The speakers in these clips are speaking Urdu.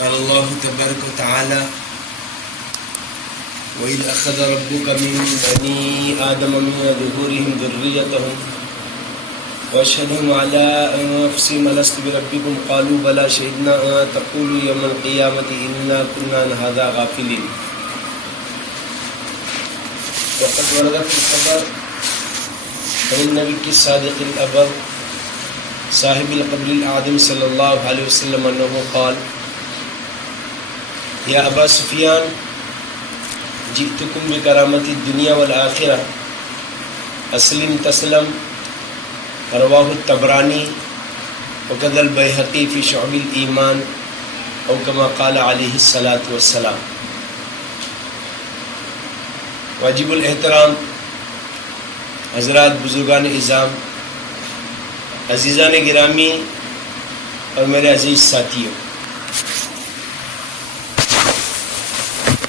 قال الله تبارك وتعالى وإذ أخذ ربك من بني آدم من ظهورهم ذريتهم وأشهدهم على أنفسهم ألست بربكم قالوا بلى شهدنا أن تقولوا يوم القيامة إنا كنا عن هذا غافلين. وقد ورد في الخبر عن النبي الصادق الأبر صاحب القبر الأعظم صلى الله عليه وسلم أنه قال يا أبا سفيان جئتكم بكرامة الدنيا والآخرة أسلم تسلم. رواه الطبراني وكذا البيهقي في شعب الإيمان أو كما قال عليه الصلاة والسلام. واجب الاحترام حضرات بزرگان اعظام عزیزان گرامی اور میرے عزیز ساتھیوں،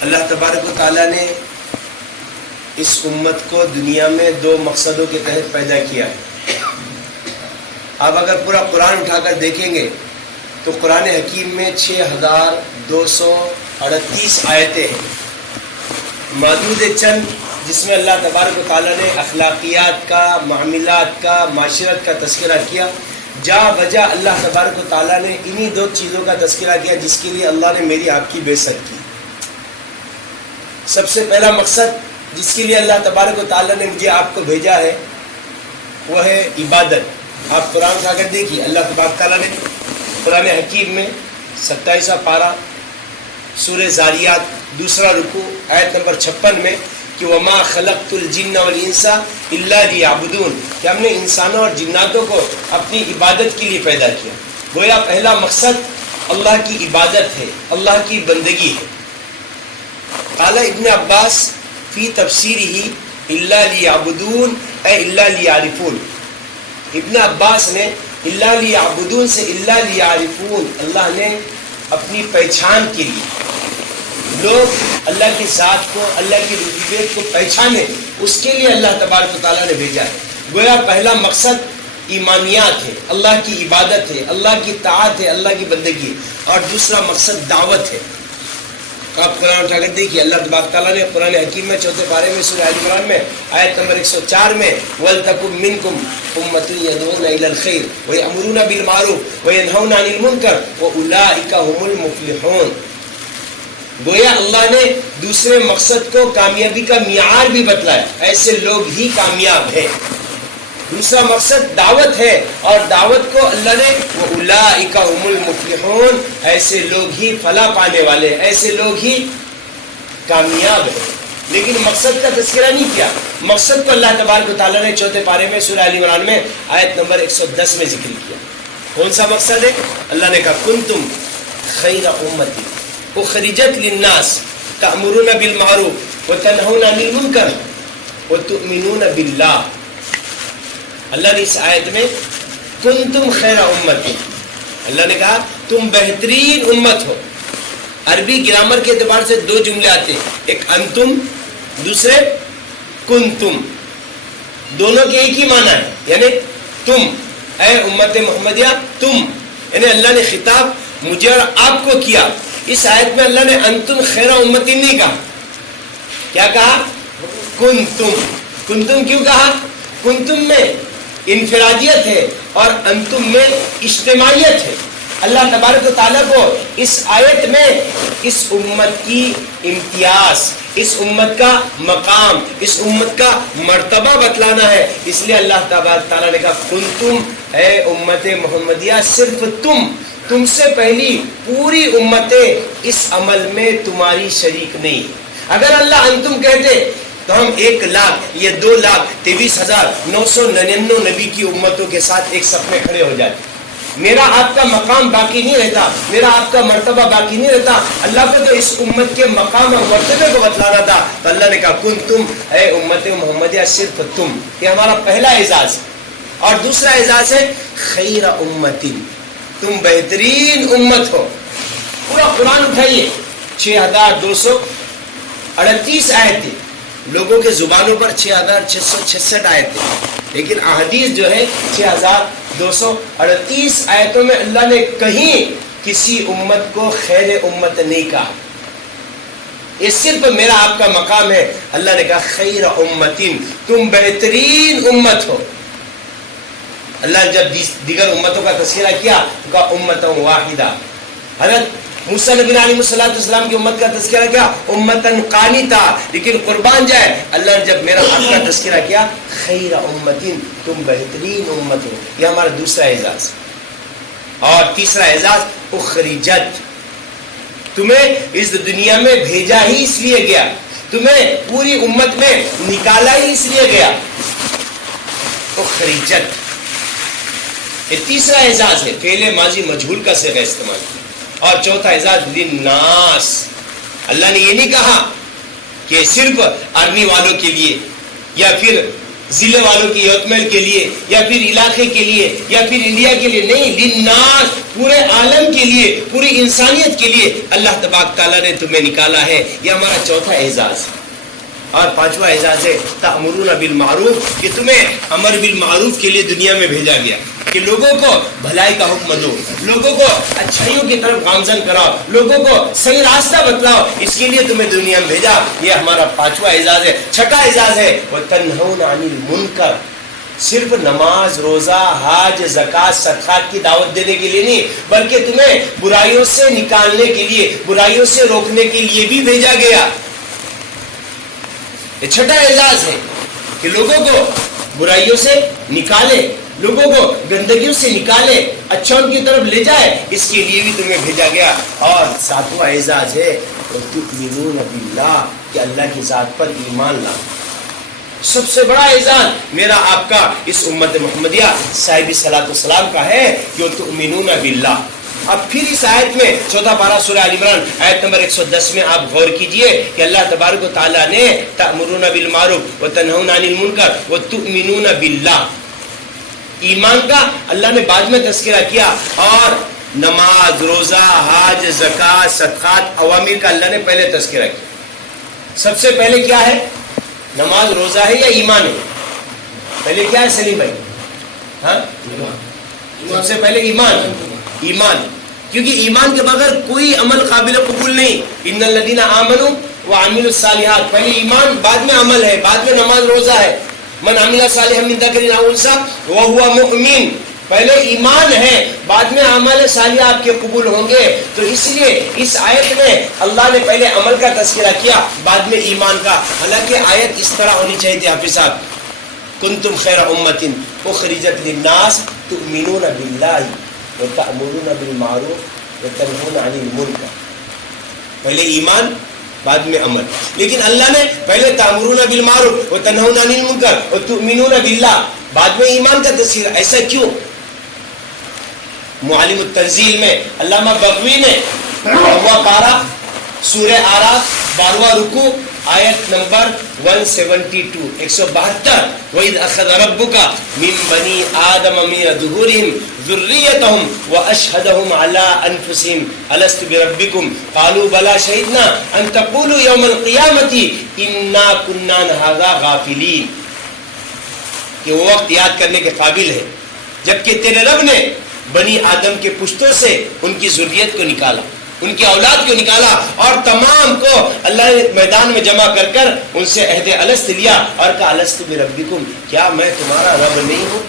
اللہ تبارک و تعالیٰ نے اس امت کو دنیا میں دو مقصدوں کے تحت پیدا کیا ہے. آپ اگر پورا قرآن اٹھا کر دیکھیں گے تو قرآن حکیم میں 6238 آیتیں ہیں، معدود چند جس میں اللہ تبارک و تعالیٰ نے اخلاقیات کا، معاملات کا، معاشرت کا تذکرہ کیا. جا بجا اللہ تبارک و تعالیٰ نے انہی دو چیزوں کا تذکرہ کیا جس کے لیے اللہ نے میری آپ کی بعثت کی. سب سے پہلا مقصد جس کے لیے اللہ تبارک و تعالیٰ نے مجھے آپ کو بھیجا ہے وہ ہے عبادت. آپ قرآن کا اگر دیکھیے، اللہ تبارک تعالیٰ نے قرآن حکیم میں 27واں پارہ سورہ زاریات دوسرا رکوع آیت نمبر 56 میں کہ وما خلقت الجن والانس الا لیعبدون، کہ ہم نے انسانوں اور جناتوں کو اپنی عبادت کے لیے پیدا کیا. گویا پہلا مقصد اللہ کی عبادت ہے، اللہ کی بندگی ہے. قال ابن عباس فی تفسیرہ الا لیعبدون اے الا لیعرفون. ابن عباس نے الا لیعبدون سے الا لیعرفون، اللہ نے اپنی پہچان کے لیے، لوگ اللہ کی ذات کو، اللہ کی ربوبیت کو پہچانے، اس کے لیے اللہ تبارک و تعالیٰ نے بھیجا ہے. گویا پہلا مقصد ایمانیات ہے، اللہ کی عبادت ہے، اللہ کی طاعت ہے، اللہ کی بندگی ہے. اور دوسرا مقصد دعوت ہے. آپ قرآن اٹھا کر دیکھیے، اللہ تبارک تعالیٰ نے قرآن حکیم میں 4 پارے میں سورہ آل عمران میں آیت نمبر 104 میں وَلْتَكُن مِّنكُمْ أُمَّةٌ يَدْعُونَ إِلَى الْخَيْرِ وَيَأْمُرُونَ بِالْمَعْرُوفِ وَيَنْهَوْنَ عَنِ الْمُنكَرِ وَأُولَٰئِكَ هُمُ الْمُفْلِحُونَ. گویا اللہ نے دوسرے مقصد کو کامیابی کا معیار بھی بتلایا، ایسے لوگ ہی کامیاب ہیں. دوسرا مقصد دعوت ہے، اور دعوت کو اللہ نے وَأُولَٰئِكَ هُمُ الْمُفْلِحُونَ، ایسے لوگ ہی فلاح پانے والے، ایسے لوگ ہی کامیاب ہیں. لیکن مقصد کا تذکرہ نہیں کیا. مقصد کو اللہ تبارک و تعالیٰ نے 4 پارے میں سورہ آل عمران میں آیت نمبر 110 میں ذکر کیا. کون سا مقصد ہے؟ اللہ نے کہا کنتم خیر امتی اخرجت للناس تأمرون بالمعروف وتنہون عن المنکر وتؤمنون باللہ. اللہ نے اس آیت میں کنتم خیر امتی، اللہ نے کہا تم بہترین امت ہو. عربی گرامر کے اعتبار سے 2 جملے آتے ہیں، ایک انتم، دوسرے کنتم. دونوں کے ایک ہی معنی ہے، یعنی تم، اے امت محمدیہ تم، یعنی اللہ نے خطاب مجھے اور آپ کو کیا. اس آیت میں اللہ نے انتم خیر امتی نہیں کہا. کیا کہا؟ کنتم. کنتم کیوں کہا؟ کنتم میں انفرادیت ہے اور انتم میں اجتماعیت ہے. اللہ تبارک و تعالیٰ کو اس آیت میں اس امت کی امتیاز، اس امت کا مقام، اس امت کا مرتبہ بتلانا ہے. اس لیے اللہ تبارک تعالیٰ نے کہا کنتم اے امت محمدیہ، صرف تم سے پہلی پوری امتیں اس عمل میں تمہاری شریک نہیں. اگر اللہ انتم کہتے تو ہم 1,00,000 یا 2,23,999 نبی کی امتوں کے ساتھ ایک صف میں کھڑے ہو جاتے. میرا آپ کا مقام باقی نہیں رہتا، میرا آپ کا مرتبہ باقی نہیں رہتا. اللہ کو تو اس امت کے مقام اور مرتبے کو بتلانا تھا. تو اللہ نے کہا کنتم اے امت محمدیہ، صرف تم. یہ ہمارا پہلا اعزاز. اور دوسرا اعزاز ہے خیر امتی، تم بہترین امت ہو. پورا قرآن اٹھائیے، 6238 آیتیں، لوگوں کے زبانوں پر 6666 آیتیں، لیکن احادیث جو ہے 6238 آیتوں میں اللہ نے کہیں کسی امت کو خیر امت نہیں کہا، یہ صرف میرا آپ کا مقام ہے۔ اللہ نے کہا خیر امتین، تم بہترین امت ہو۔ اللہ نے جب دیگر امتوں کا تذکرہ کیا تو کہا امتا واحدہ۔ حضرت موسیٰ نبی علیہ السلام کی امت کا تذکرہ کیا امتن قانتا، لیکن قربان جائے اللہ نے جب میرا آپ کا تذکرہ کیا خیر امتین، تم بہترین امت ہو۔ یہ ہمارا دوسرا اعزاز۔ اور تیسرا اعزاز اخرجت، تمہیں اس دنیا میں بھیجا ہی اس لیے گیا، تمہیں پوری امت میں نکالا ہی اس لیے گیا، اخرجت۔ یہ تیسرا اعزاز ہے، پہلے ماضی مجہول کا صیغہ استعمال کیا۔ اور چوتھا اعزاز للناس، اللہ نے یہ نہیں کہا کہ صرف ارنی والوں کے لیے یا پھر ضلع والوں کی یوتمل کے لیے یا پھر علاقے کے لیے یا پھر انڈیا کے لیے، نہیں، للناس، پورے عالم کے لیے، پوری انسانیت کے لیے اللہ تبارک تعالیٰ نے تمہیں نکالا ہے۔ یہ ہمارا چوتھا اعزاز۔ اور پانچواں اعزاز ہے تأمرون بالمعروف، کہ تمہیں امر بالمعروف کے لیے دنیا میں بھیجا گیا کہ لوگوں کو بھلائی کا حکم دو، لوگوں کو اچھائیوں کی طرف گامزن کراؤ، لوگوں کو صحیح راستہ بتلاؤ، اس کے لیے تمہیں دنیا میں بھیجا۔ یہ ہمارا پانچواں اعزاز ہے۔ چھٹا اعزاز ہے وَتَنْهَوْنَ عَنِ الْمُنْكَرِ، صرف نماز، روزہ، حج، زکوٰۃ، صدقات کی دعوت دینے کے لیے نہیں، بلکہ تمہیں برائیوں سے نکالنے کے لیے، برائیوں سے روکنے کے لیے بھی بھیجا گیا۔ یہ چھٹا اعزاز ہے کہ لوگوں کو برائیوں سے نکالے، لوگوں کو گندگیوں سے نکالے، اچھاؤں کی طرف لے جائے، اس کے لیے بھی تمہیں بھیجا گیا۔ اور ساتواں اعزاز ہے وَتُؤْمِنُونَ بِاللَّهِ، کہ اللہ کی ذات پر ایمان لاؤ۔ سب سے بڑا اعزاز میرا آپ کا اس امت محمدیہ صاحب صلاۃ والسلام کا ہے کہ وَتُؤْمِنُونَ بِاللَّهِ۔ اب پھر اس آیت میں 14 پارہ سورہ آل عمران آیت نمبر 110 میں آپ غور کیجئے کہ اللہ تبارک و تعالیٰ نے تأمرون بالمعروف وتنہون عن المنکر وتؤمنون باللہ، ایمان کا اللہ نے بعد میں تذکرہ کیا، اور نماز، روزہ، حج، زکوٰۃ، صدقات، اوامر کا اللہ نے پہلے تذکرہ کیا۔ سب سے پہلے کیا ہے؟ نماز، روزہ ہے یا ایمان ہے؟ پہلے کیا ہے سلیم بھائی؟ ہاں، سب سے پہلے ایمان، ایمان، کیونکہ ایمان کے بغیر کوئی عمل قابل قبول نہیں۔ ان الذین آمنوا وعملوا الصالحات، پہلے ایمان بعد میں عمل ہے، بعد میں نماز روزہ ہے۔ من عمل صالحا من ذکر او انثی وهو مؤمن، پہلے ایمان ہے، بعد میں اعمال صالحہ آپ کے قبول ہوں گے۔ تو اس لیے اس آیت میں اللہ نے پہلے عمل کا تذکرہ کیا، بعد میں ایمان کا۔ حالانکہ آیت اس طرح ہونی چاہیے تھی حافظ صاحب، کنتم خیر امۃ اخرجت للناس تؤمنون باللہ وتأمرون بالمعروف وتنہون عن المنکر، پہلے ایمان بعد میں عمل۔ لیکن اللہ نے پہلے تأمرون بالمعروف وتنہون عن المنکر وتؤمنون باللہ، بعد میں ایمان کا تذکرہ۔ ایسا کیوں؟ معالم التنزیل میں علامہ بغوی نے 9واں پارہ سورہ اعراف 12واں رکوع آیت نمبر 172 172 وَإِذْ أَخَذَ رَبُّكَ مِنْ بَنِي آدَمَ مِنْ ظُهُورِهِمْ ذُرِّيَّتَهُمْ وَأَشْهَدَهُمْ عَلَىٰ أَنفُسِهِمْ أَلَسْتُ بِرَبِّكُمْ قَالُوا بَلَىٰ شَهِدْنَا أَن تَقُولُوا يَوْمَ الْقِيَامَةِ إِنَّا كُنَّا عَنْ هَٰذَا غَافِلِينَ، کہ وہ وقت یاد کرنے کے قابل ہے جبکہ تیرے رب نے بنی آدم کے پشتوں سے ان کی ذریت کو نکالا، ان کی اولاد کو نکالا، اور تمام کو اللہ نے میدان میں جمع کر کر ان سے عہد الست لیا اور کہا الست بربکم، کیا میں تمہارا رب نہیں ہوں،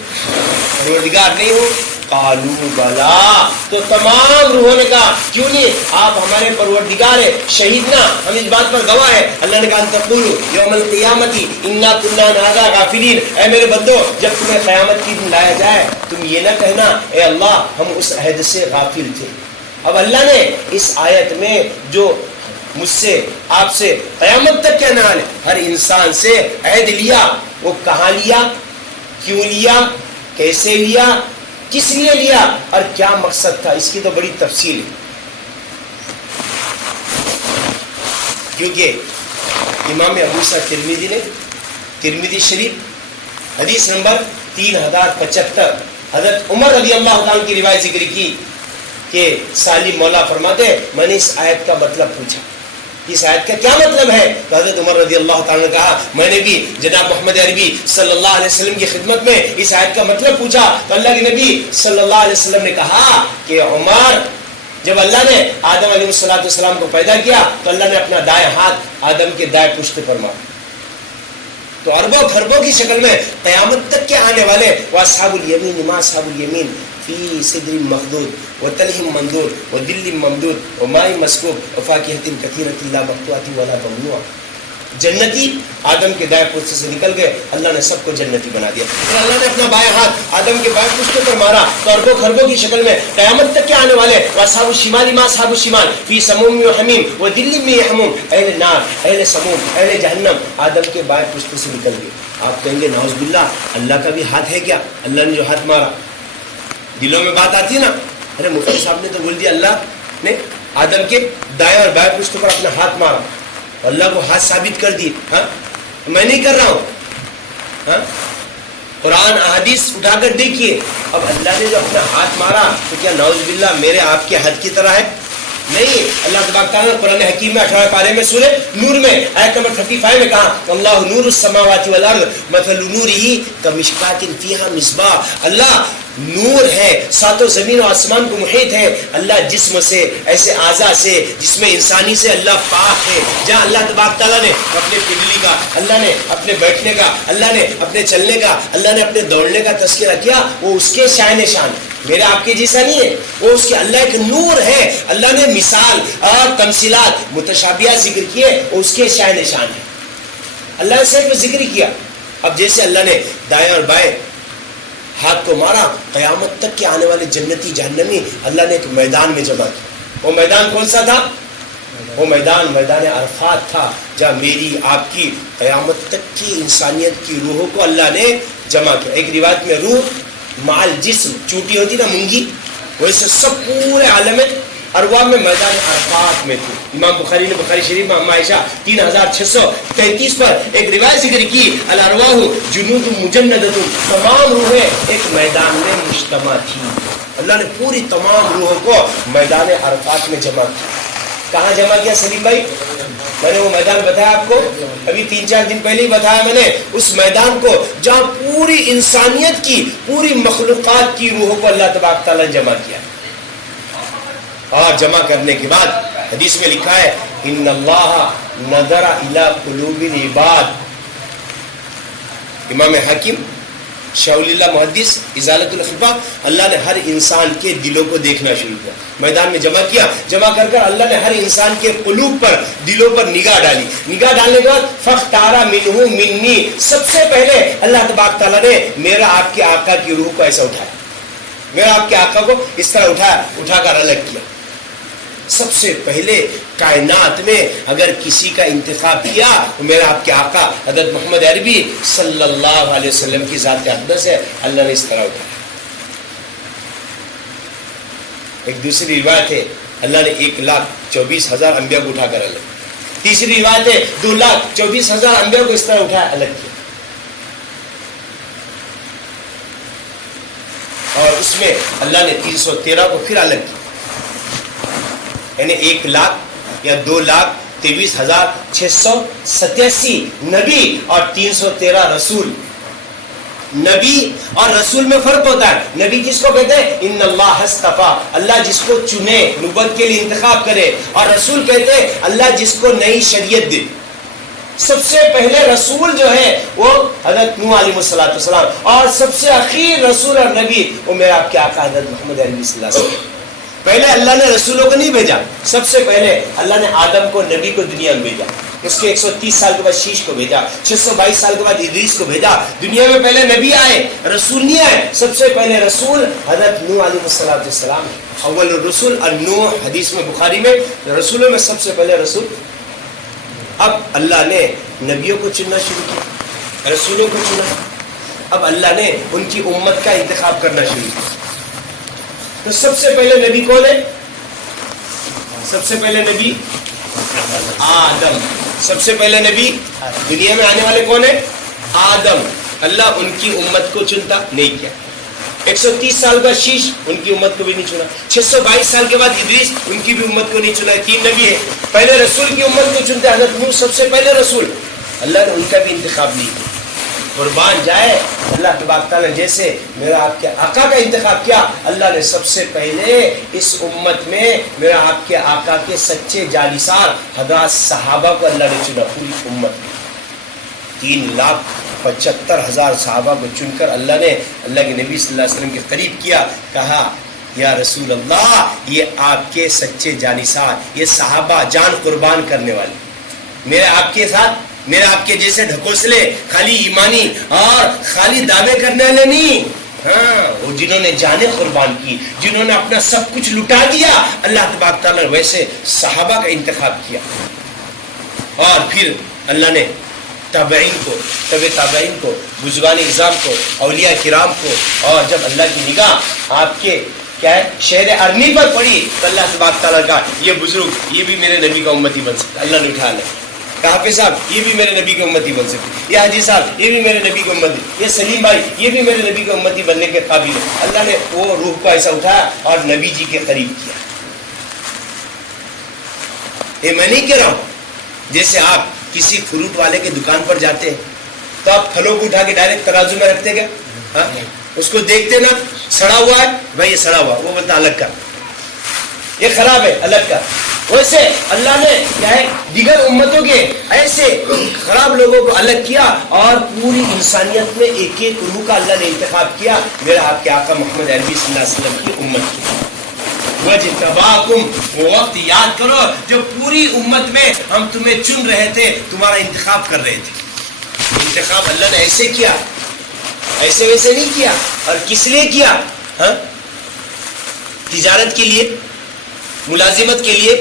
پروردگار نہیں ہوں؟ قالوا بلا، تو تمام روحوں نے کہا کیوں نہیں، آپ ہمارے پروردگار ہیں، شہیدنا، ہم اس بات پر گواہ ہیں۔ اللہ نے کہا ان تقولوا یوم القیامت انا کنا عن ھذا غافلین، اے میرے بندو جب تمہیں قیامت کی دن لایا جائے تم یہ نہ کہنا اے اللہ ہم اس عہد سے غافل تھے۔ اب اللہ نے اس آیت میں جو مجھ سے آپ سے قیامت تک کہنے والے ہر انسان سے عہد لیا، وہ کہاں لیا، کیوں لیا، کیسے لیا، کس لیے لیا اور کیا مقصد تھا، اس کی تو بڑی تفصیل ہے۔ کیونکہ امام ابو سعید ترمذی نے ترمذی شریف حدیث نمبر 3075 حضرت عمر رضی اللہ تعالیٰ کی روایت ذکر کی کہ سالم مولا فرماتے ہیں میں نے اس آیت کا مطلب پوچھا، اس آیت کا کیا مطلب ہے؟ تو حضرت عمر رضی اللہ تعالیٰ نے کہا میں نے بھی جناب محمد عربی صلی اللہ علیہ وسلم کی خدمت میں اس آیت کا مطلب پوچھا، تو اللہ کے نبی صلی اللہ علیہ وسلم نے کہا کہ عمر جب اللہ نے آدم علیہ السلام کو پیدا کیا تو اللہ نے اپنا دائیں ہاتھ آدم کے دائیں پشت پر مارا. تو اربوں خربوں کی شکل میں قیامت تک کے آنے والے واصحاب الیمین ما اصحاب الیمین فی صدر مخضود وطلح منضود وظل ممدود وماء مسکوب وفاکہۃ کثیرۃ لا مقطوعۃ ولا ممنوع. جنتی آدم کے دائیں پشت سے نکل گئے, اللہ نے سب کو جنتی بنا دیا. پھر اللہ نے اپنا بائیں ہاتھ آدم کے بائیں پشت پر مارا تو اربوں خربوں کی شکل میں قیامت تک کے آنے والے واصحاب الشمال ما اصحاب الشمال فی سموم و حمیم وظل من یحموم, اہل نار اہل سموم اہل جہنم آدم کے بائیں پشت سے نکل گئے. آپ کہیں گے نعوذ باللہ اللہ کا بھی ہاتھ ہے کیا؟ اللہ نے جو ہاتھ مارا, دلوں میں بات آتی ہے نا, ارے مفتی صاحب نے تو بول دیا اللہ نے آدم کے دائیں اور بائیں پشت پر اپنا ہاتھ مارا, اللہ کو ہاتھ ثابت کر دی. ہاں میں نہیں کر رہا ہوں. ہاں قرآن احادیث اٹھا کر دیکھیے. اب اللہ نے جو اپنا ہاتھ مارا تو کیا نعوذ باللہ میرے آپ کے ہاتھ کی طرح ہے؟ نہیں. اللہ تبارک تعالیٰ نے قرآن حکیم میں 18 پارے میں سورہ نور میں آیت نمبر 35 میں کہا اللہ نور السماوات والارض مثل نورہ کمشکاۃ فیہا مصباح. اللہ نور ہے, ساتوں زمین و آسمان کو محیط ہے. اللہ جسم سے, ایسے اعضاء سے جس میں انسانی سے اللہ پاک ہے. جہاں اللہ تبارک تعالیٰ نے اپنے بجلی کا, اللہ نے اپنے بیٹھنے کا, اللہ نے اپنے چلنے کا, اللہ نے اپنے دوڑنے کا تذکرہ کیا, وہ اس کے شان شان, میرے آپ کے جیسا نہیں ہے. وہ اس کے اللہ ایک نور ہے. اللہ نے مثال اور تمثیلات متشابہات ذکر کیے, وہ اس کے شان شان ہے. اللہ نے صرف ذکر کیا. اب جیسے اللہ نے دائیں اور بائیں ہاتھ کو مارا, قیامت تک کے آنے والے جنتی جہنمی اللہ نے ایک میدان میں جمع کیا. وہ میدان کون سا تھا؟ وہ میدان عرفات تھا, جہاں میری آپ کی قیامت تک کی انسانیت کی روحوں کو اللہ نے جمع کیا. ایک روایت میں روح مال جسم, چوٹی ہوتی نا مونگی, ویسے سب پورے عالم ارواح میں میدان عرفات میں تھی. امام بخاری نے بخاری شریف میں اما عائشہ 3633 پر ایک روایت ذکر کی, الارواح جنود مجندۃ, تمام روحیں ایک میدان میں مجتمع تھی. اللہ نے پوری تمام روحوں کو میدان عرفات میں جمع کیا. کہاں جمع کیا سلیم بھائی؟ میں نے وہ میدان بتایا آپ کو ابھی 3-4 دن پہلے ہی بتایا میں نے, اس میدان کو جہاں پوری انسانیت کی, پوری مخلوقات کی روحوں کو اللہ تبارک تعالیٰ نے جمع کیا. اور جمع کرنے کے بعد حدیث میں لکھا ہے ان اللہ نظر الی قلوب العباد. امام حاکم شاہ ولی اللہ محدث ازالۃ الخفا, اللہ نے ہر انسان کے دلوں کو دیکھنا شروع کیا, میدان میں جمع کیا. جمع کر کر اللہ نے ہر انسان کے قلوب پر, دلوں پر نگاہ ڈالی. نگاہ ڈالنے کے بعد فاختار منہ منی, سب سے پہلے اللہ تبارک تعالیٰ نے میرا آپ کے آقا کی روح کو ایسا اٹھایا, میرا آپ کے آقا کو اس طرح اٹھایا, اٹھا کر الگ کیا. سب سے پہلے کائنات میں اگر کسی کا انتخاب کیا تو میرا آپ کے آقا حضرت محمد عربی صلی اللہ علیہ وسلم کی ذات اقدس ہے. اللہ نے اس طرح اٹھایا. ایک دوسری روایت ہے اللہ نے 1,24,000 انبیاء کو اٹھا کر الگ. تیسری روایت ہے 2,24,000 انبیاء کو اس طرح اٹھایا الگ کیا. اور اس میں اللہ نے 313 کو پھر الگ کیا, یعنی 1,00,000 یا 2,23,687 نبی اور 313 رسول. نبی اور رسول میں فرق ہوتا ہے. نبی کس کو کہتے ہیں؟ ان اللہ اصطفیٰ, اللہ جس کو چنے, نبوت کے لیے انتخاب کرے. اور رسول کہتے ہیں اللہ جس کو نئی شریعت دے. سب سے پہلے رسول جو ہے وہ حضرت نوح علیہ السلام, اور سب سے اخیر رسول اور نبی وہ میرے آپ کے آقا حضرت محمد عربی صلی اللہ علیہ وسلم. پہلے اللہ نے رسولوں کو نہیں بھیجا, سب سے پہلے اللہ نے آدم کو نبی کو دنیا میں بھیجا. اس کے 130 سال کے بعد شیش کو بھیجا, 622 سال کے بعد ادریس کو بھیجا. دنیا میں پہلے نبی آئے, رسول نہیں آئے. سب سے پہلے رسول حضرت نوح علیہ السلام, اول الرسول النوح, حدیث میں بخاری میں رسولوں میں سب سے پہلے رسول. اب اللہ نے نبیوں کو چننا شروع کیا, رسولوں کو چنا. اب اللہ نے ان کی امت کا انتخاب کرنا شروع کیا. تو سب سے پہلے نبی کون ہے؟ سب سے پہلے نبی آدم. سب سے پہلے نبی دنیا میں آنے والے کون ہے؟ آدم. اللہ ان کی امت کو چنتا نہیں کیا. 130 سال بعد شیش, ان کی امت کو بھی نہیں چنا. 622 سال کے بعد ادریس, ان کی بھی امت کو نہیں چنا. 3 نبی ہے. پہلے رسول کی امت کو چنتے, حضرت نوح سب سے پہلے رسول. اللہ نے ان کا بھی انتخاب نہیں کیا. قربان جائے اللہ تبارک تعالیٰ نے جیسے میرا آپ کے آقا کا انتخاب کیا، اللہ نے سب سے پہلے اس امت میں میرا آپ کے آقا کے سچے جانثار حضرات صحابہ کو اللہ نے چنا. پوری امت میں 3,75,000 صحابہ کو چن کر اللہ نے اللہ کے نبی صلی اللہ علیہ وسلم کے قریب کیا. کہا یا رسول اللہ یہ آپ کے سچے جانثار، یہ صحابہ جان قربان کرنے والے، میرے آپ کے ساتھ میرے آپ کے جیسے ڈھکوسلے خالی ایمانی اور خالی دعوے کرنے والے نہیں، ہاں وہ جنہوں نے جانیں قربان کی، جنہوں نے اپنا سب کچھ لٹا دیا، اللہ تبارک تعالیٰ نے ویسے صحابہ کا انتخاب کیا. اور پھر اللہ نے تابعین کو، تابعین کو، بزرگان اعظام کو، اولیاء کرام کو، اور جب اللہ کی نگاہ آپ کے کیا ہے شہر ارنی پر پڑی تو اللہ تبارک تعالیٰ کا یہ بزرگ یہ بھی میرے نبی کا امتی بن سکتا، اللہ نے اٹھا لیا. حافظ صاحب یہ بھی میرے نبی کی امتی بن سکتے، یہ حاجی صاحب یہ بھی میرے نبی کی امتی، یہ سلیم بھائی یہ بھی میرے نبی کی امتی بننے کے قابل ہے. اللہ نے وہ روح کو ایسا اٹھایا اور نبی جی کے قریب کیا. یہ میں نہیں کہہ رہا ہوں جیسے آپ کسی فروٹ والے کے دکان پر جاتے ہیں تو آپ پھلوں کو اٹھا کے ڈائریکٹ ترازو میں رکھتے کیا؟ اس کو دیکھتے نا سڑا ہوا ہے بھائی یہ سڑا ہوا، وہ بولتا الگ کر، یہ خراب ہے الگ کر. ویسے اللہ نے کیا ہے دیگر امتوں کے ایسے خراب لوگوں کو الگ کیا اور پوری انسانیت میں ایک ایک روح کا اللہ نے انتخاب کیا. میرا آپ کے آقا محمد عربی صلی اللہ علیہ وسلم کی امت کی. وَجْتَبَاكُمْ وہ وقت یاد کرو جو پوری امت میں ہم تمہیں چن رہے تھے، تمہارا انتخاب کر رہے تھے. انتخاب اللہ نے ایسے کیا، ایسے ویسے نہیں کیا. اور کس لیے کیا؟ ہاں تجارت کے لیے، ملازمت کے لیے،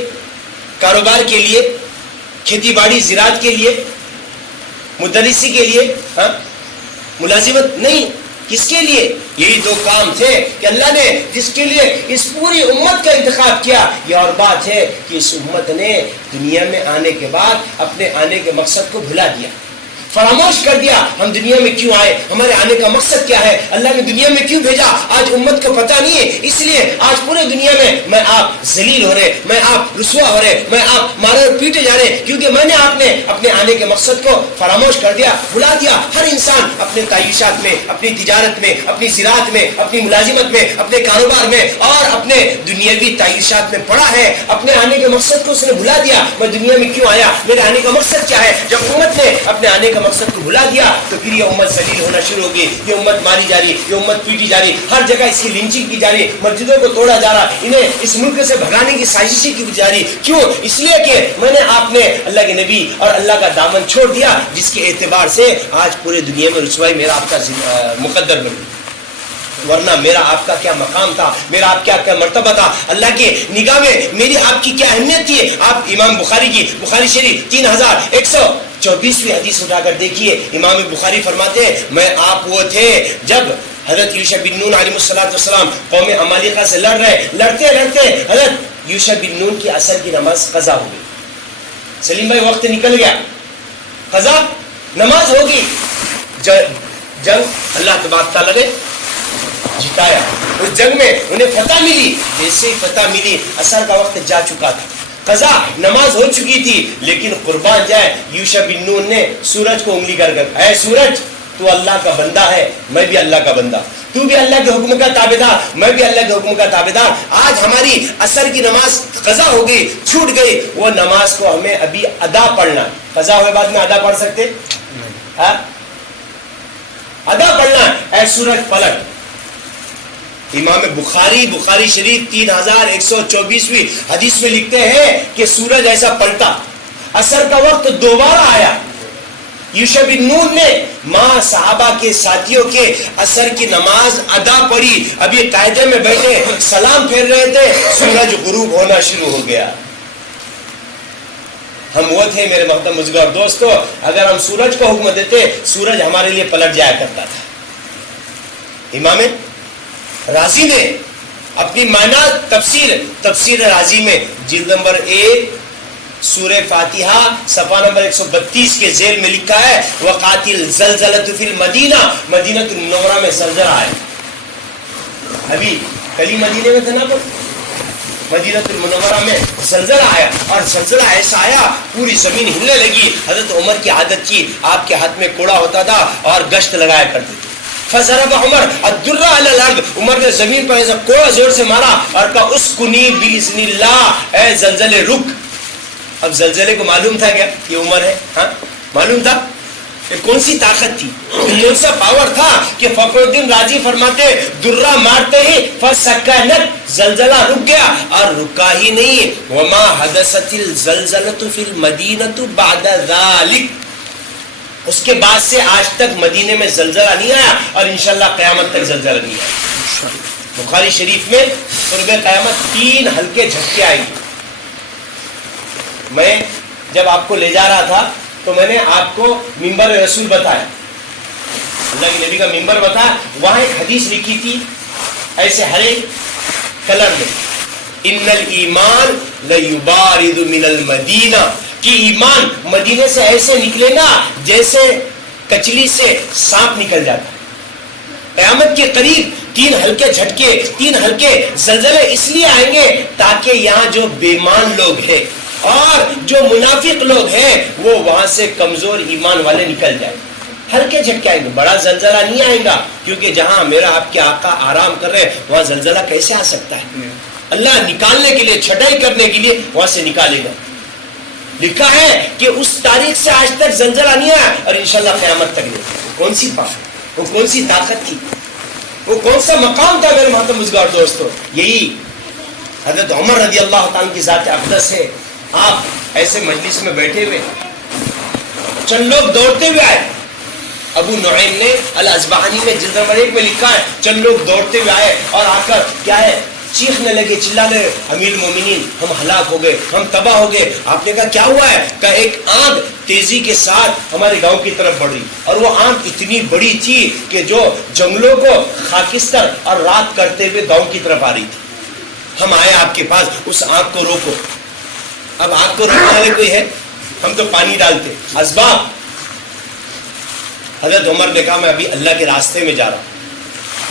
کاروبار کے لیے، کھیتی باڑی زراعت کے لیے، مدرسی کے لیے، ہاں ملازمت نہیں. کس کے لیے؟ یہی دو کام تھے کہ اللہ نے جس کے لیے اس پوری امت کا انتخاب کیا. یہ اور بات ہے کہ اس امت نے دنیا میں آنے کے بعد اپنے آنے کے مقصد کو بھلا دیا، فراموش کر دیا. ہم دنیا میں کیوں آئے، ہمارے آنے کا مقصد کیا ہے، اللہ نے دنیا میں کیوں بھیجا، آج امت کو پتہ نہیں ہے. اس لیے آج پورے دنیا میں آپ ذلیل ہو رہے، میں آپ رسوا ہو رہے، میں آپ مارے اور پیٹے جا رہے، کیونکہ میں نے آپ نے اپنے آنے کے مقصد کو فراموش کر دیا، بھلا دیا. ہر انسان اپنے تعیشات میں، اپنی تجارت میں، اپنی زراعت میں، اپنی ملازمت میں، اپنے کاروبار میں اور اپنے دنیاوی تعیشات میں پڑا ہے. اپنے آنے کے مقصد کو اس نے بھلا دیا. میں دنیا میں کیوں آیا، میرے آنے کا مقصد کیا ہے. جب امت نے اپنے آنے کا مقصد کو بھلا دیا تو پھر یہ امت ذلیل ہونا شروع ہوگی. یہ امت ماری جا رہی، یہ امت پیٹی جا رہی، ہر جگہ اس کی لنچنگ کی جا رہی، مسجدوں کو توڑا جا رہا، انہیں اس ملک سے بھگانے کی سازشیں کی جا رہی. کیوں؟ اس لیے کہ میں نے آپ نے اللہ کے نبی اور اللہ کا دامن چھوڑ دیا، جس کے اعتبار سے آج پورے دنیا میں رسوائی میرا آپ کا مقدر بن گئی. ورنہ میرا آپ کا کیا مقام تھا، میرا آپ کیا مرتبہ تھا، اللہ کی نگاہ میں میری آپ کی کیا اہمیت تھی. آپ امام بخاری کی بخاری شریف 3124 حدیث اٹھا کر دیکھیے. امام بخاری فرماتے ہیں میں آپ وہ تھے جب حضرت یوشع بن نون علیہ السلام قوم عمالقہ سے لڑتے حضرت یوشع بن نون کی عصر کی نماز قضا ہو گئی. سلیم بھائی وقت نکل گیا، قضا نماز ہوگی. جنگ اللہ تبارک تعالیٰ نے جتایا، اس جنگ میں انہیں فتح ملی. جیسے ہی فتح ملی عصر کا وقت جا چکا تھا، قضا نماز ہو چکی تھی. لیکن قربان جائے یوشع بن نون نے سورج کو انگلی کر اے سورج تو اللہ کا بندہ ہے، میں بھی اللہ کا بندہ، تو بھی اللہ کے حکم کا تابعدار، میں بھی اللہ کے حکم کا تابعدار. آج ہماری عصر کی نماز قضا ہو گئی، چھوٹ گئی. وہ نماز کو ہمیں ابھی ادا پڑھنا، قضا ہوئے بعد میں ادا پڑھ سکتے؟ ادا پڑھنا. اے سورج پلٹ. امام بخاری شریف 3124 حدیث میں لکھتے ہیں کہ سورج ایسا پلٹا، عصر کا وقت دوبارہ آیا. یوشع بن نون نے ماں صحابہ کے ساتھیوں کے عصر کی نماز ادا پڑھی. ابھی قاعدے میں بیٹھے سلام پھیر رہے تھے، سورج غروب ہونا شروع ہو گیا. ہم وہ تھے میرے محترم بزرگوں اور دوستو، اگر ہم سورج کو حکم دیتے سورج ہمارے لیے پلٹ جایا کرتا تھا. امام رازی نے اپنی معنی تفسیر رازی میں جلد نمبر 1 سورہ فاتحہ صفحہ نمبر 132 کے ذیل میں لکھا ہے وقاتل زلزلۃ فی المدینہ، مدینہ المنورہ میں زلزلہ آیا. ابھی کل ہی مدینے میں تھا نا. مدینہ المنورہ میں زلزلہ آیا اور زلزلہ ایسا آیا پوری زمین ہلنے لگی. حضرت عمر کی عادت تھی, آپ کے ہاتھ میں کوڑا ہوتا تھا اور گشت لگایا کرتے تھے. فضرب عمر الدر علی الارض, عمر نے زمین پر ایسا کوڑا زور سے مارا اور کہا اسکنی باذن اللہ, اے زلزلے رک. اب زلزلے کو معلوم تھا کیا یہ عمر ہے؟ ہاں معلوم تھا. کون سی طاقت تھی, کون سا پاور تھا کہ فخر الدین رازی فرماتے درہ مارتے ہی فسکنت, زلزلہ رک گیا. اور رکا ہی نہیں, وما حدثت الزلزلۃ فی المدینۃ بعد ذلک, اس کے بعد سے آج تک مدینے میں زلزلہ نہیں آیا اور انشاءاللہ قیامت تک زلزلہ نہیں آیا. بخاری شریف میں قرب قیامت 3 ہلکے جھٹکے آئیں گے. میں جب آپ کو لے جا رہا تھا تو میں نے آپ کو منبر رسول بتایا, اللہ کے نبی کا منبر بتایا. وہاں ایک حدیث لکھی تھی ایسے ہرے کلر میں, ان الایمان لیبارد من المدینہ, کہ ایمان مدینے سے ایسے نکلے گا جیسے کچلی سے سانپ نکل جاتا. قیامت کے قریب 3 ہلکے جھٹکے, 3 ہلکے زلزلے اس لیے آئیں گے تاکہ یہاں جو بےمان لوگ ہیں اور جو منافق لوگ ہیں وہ وہاں سے کمزور ایمان والے نکل جائیں. ہلکے جھٹکے آئیں گے, بڑا زلزلہ نہیں آئے گا, کیونکہ جہاں میرا آپ کے آقا آرام کر رہے ہیں وہاں زلزلہ کیسے آ سکتا ہے؟ اللہ نکالنے کے لیے, چھٹائی کرنے کے لیے وہاں سے نکالے گا. لکھا ہے کہ اس تاریخ سے آج تک زلزلہ نہیں آیا اور انشاءاللہ قیامت تک نہیں. کون سی بات, وہ کون سی طاقت تھی, وہ کون سا مقام تھا میرے محترم بزرگار دوستو؟ یہی حضرت عمر رضی اللہ تعالیٰ کی ذات اقدس ہے. آپ ایسے مجلس میں بیٹھے ہوئے, چند لوگ دوڑتے ہوئے آئے. ابو نعیم نے الاصبہانی میں جلد نمبر 1 میں لکھا ہے, چند لوگ دوڑتے ہوئے آئے اور آ کر کیا ہے چیخنے لگے, چلانے لگے, امیر المومنین ہم ہلاک ہو گئے, ہم تباہ ہو گئے. آپ نے کہا کیا ہوا ہے؟ کہ ایک آگ تیزی کے ساتھ ہمارے گاؤں کی طرف بڑھ رہی, اور وہ آگ اتنی بڑی تھی کہ جو جنگلوں کو خاکستر اور رات کرتے ہوئے گاؤں کی طرف آ رہی تھی. ہم آئے آپ کے پاس, اس آگ کو روکو. اب آگ کو روکنے والے کوئی ہے؟ ہم تو پانی ڈالتے. اسباب. حضرت عمر نے کہا میں ابھی اللہ کے راستے میں جا رہا ہوں,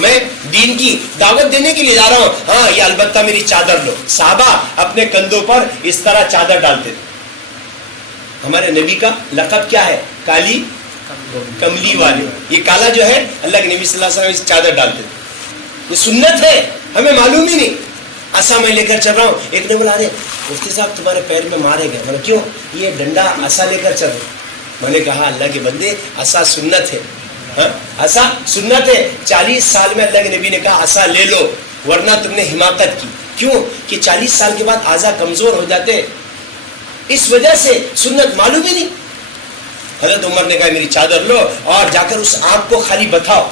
میں دین کی دعوت دینے کے لیے جا رہا ہوں. ہاں یہ البتہ میری چادر لو. صحابہ اپنے کندھوں پر اس طرح چادر ڈالتے تھے. ہمارے نبی کا لقب کیا ہے؟ کالی کملی والے. یہ کالا جو ہے اللہ کے نبی صلی اللہ علیہ وسلم اس چادر ڈالتے تھے. یہ سنت ہے, ہمیں معلوم ہی نہیں. عصا میں لے کر چل رہا ہوں, ایک نے بولا ارے مفتی صاحب تمہارے پیر میں مارے گئے. میں نے کیوں؟ یہ ڈنڈا عصا لے کر چل رہا. میں نے کہا اللہ کے بندے عصا سنت ہے, عصا سنت ہے. 40 سال میں اللہ کے نبی نے کہا عصا لے لو ورنہ تم نے حماقت کی. کیوں؟ کہ 40 سال کے بعد اعضاء کمزور ہو جاتے, اس وجہ سے سنت معلوم ہی نہیں. حضرت عمر نے کہا میری چادر لو اور جا کر اس آگ کو خالی بتاؤ.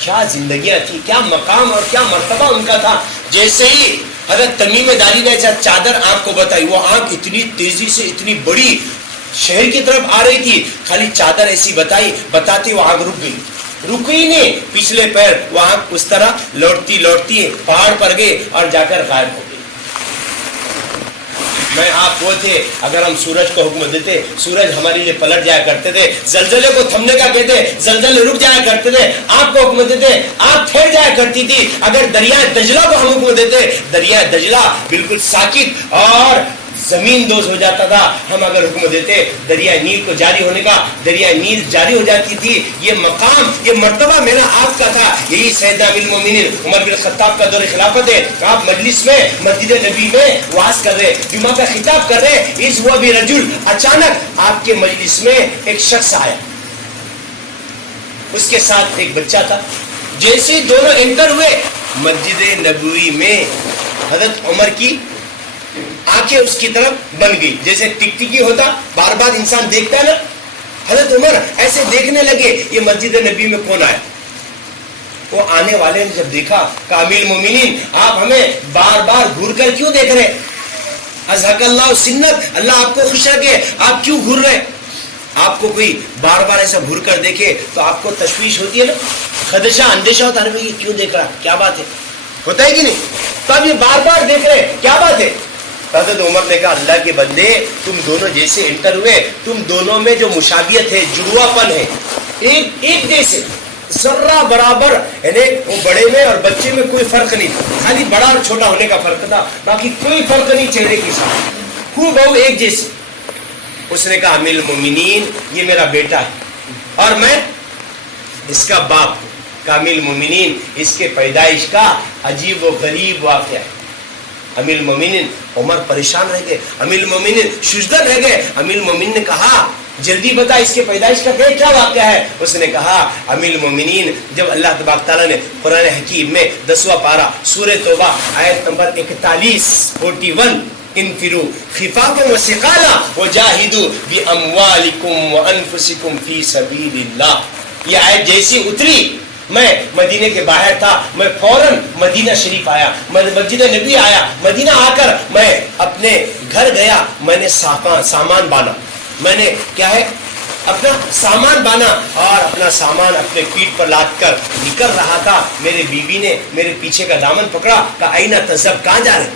کیا زندگیاں تھی, کیا مقام اور کیا مرتبہ ان کا تھا. جیسے ہی حضرت تمیم داری نے چادر آگ کو بتائی, وہ آگ اتنی تیزی سے اتنی بڑی شہر کی طرف آ رہی تھی. خالی چادر ایسی بتائی, بتاتی وہ آگ رک گئی. رکی نہیں, پچھلے پیر وہ آگ اس طرح لوٹتی لوٹتی پہاڑ پر گئے اور جا کر غائب ہو گئی. میں آپ وہ تھے, اگر ہم سورج کو حکم دیتے سورج ہمارے لیے پلٹ جایا کرتے تھے. زلزلے کو تھمنے کا کہتے, زلزلے رک جایا کرتے تھے. آپ کو حکم دیتے, آپ ٹھہر جایا کرتی تھی. اگر دریائے دجلہ کو ہم حکم دیتے, دریائے دجلہ بالکل ساکت اور زمین دوز ہو جاتا تھا. ہم اگر حکم دیتے دریائے نیل کو جاری ہونے کا, دریائے نیل جاری ہو جاتی تھی. یہ مقام, یہ مرتبہ میرا آپ کا تھا. یہی سیدنا امیر المومنین عمر بن خطاب کا دور خلافت ہے. آپ مجلس میں مسجد نبی میں وعظ کر رہے, جمعہ کا خطاب کر رہے. اس ہوا بھی رجل, اچانک آپ کے مجلس میں ایک شخص آیا, اس کے ساتھ ایک بچہ تھا. جیسے ہی دونوں انٹر ہوئے مسجد نبوی میں, حضرت عمر کی آنکھیں اس کی طرف بن گئی, جیسے ٹکٹکی ہوتا بار بار انسان دیکھتا ہے نا. حضرت عمر ایسے دیکھنے لگے یہ مسجد نبی میں کون آیا. وہ آنے والے نے جب دیکھا کہ امیر المومنین آپ ہمیں بار بار گھور کر کیوں دیکھ رہے؟ ازحق اللہ سنت, اللہ آپ کو خوش رکھے, آپ کیوں گھور رہے؟ آپ کو کوئی بار بار ایسا گھور کر دیکھے تو آپ کو تشویش ہوتی ہے نا, خدشہ اندیشہ ہوتا ہے, یہ کیوں دیکھ رہا, کیا بات ہے, ہوتا ہے کہ نہیں؟ تو اب یہ بار بار دیکھ رہے, کیا بات ہے؟ حضرت عمر نے کہا اللہ کے بندے تم دونوں جیسے انٹر ہوئے, تم دونوں میں جو مشابہت ہے, جڑواپن ہے, ایک جیسے. ذرہ برابر، یعنی وہ بڑے میں اور بچے میں کوئی فرق نہیں تھا، خالی بڑا اور چھوٹا ہونے کا فرق تھا، باقی کوئی فرق نہیں چہرے کی ساتھ، ہو بہو ایک جیسی۔ اس نے کہا امیر المومنین یہ میرا بیٹا ہے اور میں اس کا باپ ہوں۔ کہا امیر المومنین اس کے پیدائش کا عجیب و غریب واقعہ ہے۔ امیر المومنین عمر پریشان رہ گئے، امیر المومنین شجدر رہ گئے۔ امیر المومنین نے کہا جلدی بتا اس کے پیدائش کا کیا واقعہ ہے؟ اس نے کہا امیر المومنین جب اللہ تبارک تعالیٰ نے قرآن حکیم میں 10واں پارہ سورہ توبہ آیت نمبر 41 انفروا خفافا وثقالا وجاہدوا باموالکم وانفسکم فی سبیل اللہ، یہ آیت جیسی اتری میں مدینے کے باہر تھا، میں فوراً مدینہ شریف آیا، مسجد نبی آیا، مدینہ آ کر میں اپنے گھر گیا، میں نے سامان بانا، میں نے کیا ہے اپنا سامان بانا اور اپنا سامان اپنے پیٹھ پر لاد کر نکل رہا تھا۔ میرے بیوی نے میرے پیچھے کا دامن پکڑا، کہا اینہ تذہب، کہاں جا رہے؟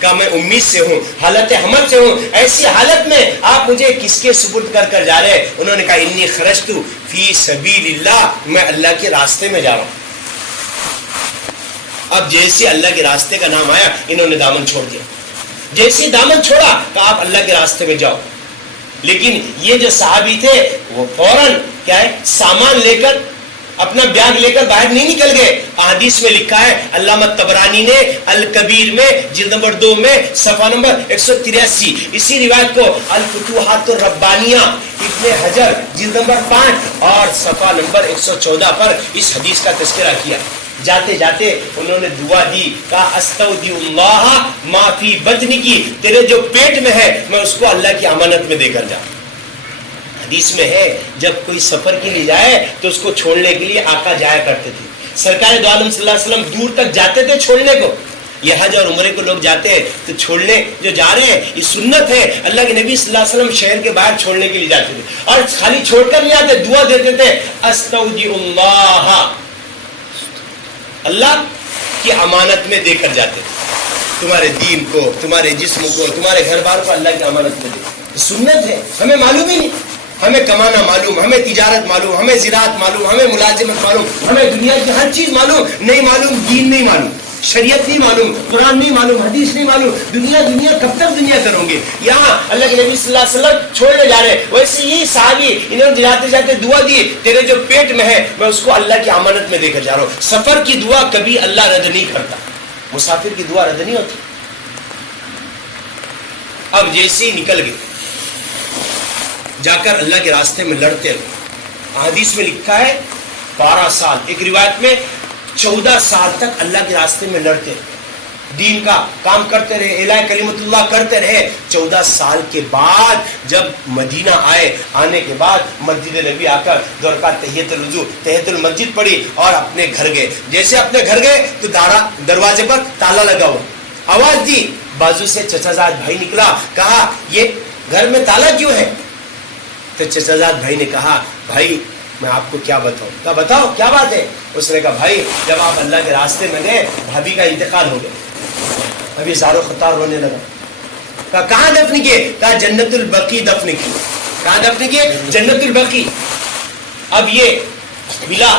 کہا میں امید سے ہوں، حالت حمل سے ہوں، ایسی حالت میں آپ مجھے کس کے سپرد کر جا رہے ہیں؟ انہوں نے کہا انی خرجت فی سبیل اللہ، میں اللہ کے راستے میں جا رہا ہوں۔ اب جیسے اللہ کے راستے کا نام آیا انہوں نے دامن چھوڑ دیا، جیسے دامن چھوڑا کہا آپ اللہ کے راستے میں جاؤ۔ لیکن یہ جو صحابی تھے وہ فوراً کیا ہے سامان لے کر اپنا بیاگ لے کر باہر نہیں نکل گئے۔ احادیث میں لکھا ہے علامہ طبرانی نے الکبیر میں جلد نمبر 2 میں صفحہ نمبر 183 اسی روایت کو الفتوحات الربانیہ ابن حجر جلد نمبر 5 اور صفحہ نمبر 114 پر اس حدیث کا تذکرہ کیا۔ جاتے جاتے انہوں نے دعا دی، کہا استودع اللہ ما فی بطنی کی، تیرے جو پیٹ میں ہے میں اس کو اللہ کی امانت میں دے کر جاؤں۔ حدیث میں ہے جب کوئی سفر کے لیے جائے تو اس کو چھوڑنے کے لیے آقا جایا کرتے تھے، سرکار دو عالم صلی اللہ علیہ وسلم دور تک جاتے تھے چھوڑنے کو۔ یہ حج اور عمرے کو لوگ جاتے ہیں تو چھوڑنے جو جا رہے ہیں یہ سنت ہے، اللہ کے نبی صلی اللہ علیہ وسلم شہر کے باہر چھوڑنے کے لیے جاتے تھے اور خالی چھوڑ کر نہیں آتے، دعا دیتے تھے استودع اللہ، اللہ کی امانت میں دے کر جاتے تھے، تمہارے دین کو، تمہارے جسم کو، تمہارے گھر بار کو اللہ کی امانت میں دے۔ سنت ہے، ہمیں معلوم ہی نہیں، ہمیں کمانا معلوم، ہمیں تجارت معلوم، ہمیں زراعت معلوم، ہمیں ملازمت معلوم، ہمیں دنیا کی ہر چیز معلوم، نہیں معلوم دین نہیں معلوم، شریعت نہیں معلوم، قرآن نہیں معلوم، حدیث نہیں معلوم، دنیا کب تک دنیا کرو گے؟ یہاں اللہ کے نبی صلی اللہ علیہ وسلم چھوڑنے جا رہے، ویسے یہی صحابی انہوں نے جاتے جاتے دعا دی، تیرے جو پیٹ میں ہے میں اس کو اللہ کی امانت میں دے کر جا رہا ہوں۔ سفر کی دعا کبھی اللہ رد نہیں کرتا، مسافر کی دعا رد نہیں ہوتی۔ اب جیسے ہی نکل گئے جا کر اللہ کے راستے میں لڑتے رہے، حدیث میں لکھا ہے 12 سال، ایک روایت میں 14 سال تک اللہ کے راستے میں لڑتے رہے، دین کا کام کرتے رہے، اعلاء کلمت اللہ کرتے رہے۔ 14 سال کے بعد جب مدینہ آئے، آنے کے بعد مسجد نبی آ کر 2 رکعت تحیۃ الوضو، تحیۃ المسجد پڑھی اور اپنے گھر گئے۔ جیسے اپنے گھر گئے تو دروازے پر تالا لگا ہوا، آواز دی، بازو سے چچا زاد بھائی نکلا، کہا یہ گھر میں تالا کیوں ہے؟ تو چچا زاد بھائی نے کہا بھائی میں آپ کو کیا بتاؤں؟ کہا بتاؤ کیا بات ہے؟ اس نے کہا بھائی جب آپ اللہ کے راستے میں گئے بھابھی کا انتقال ہو گیا، ابھی زارو خطار رونے لگا۔ کہا کہاں دفن کیے؟ کہا جنت البقیع دفن کی۔ کہاں دفن کیے؟ جنت البقیع۔ اب یہ بلا